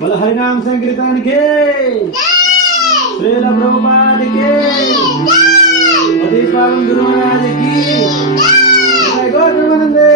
बोल हरिनाम संकीर्तन के श्रील प्रभुपाद के अति पावन गुरु महाराज की जय गौर प्रेमानंदे।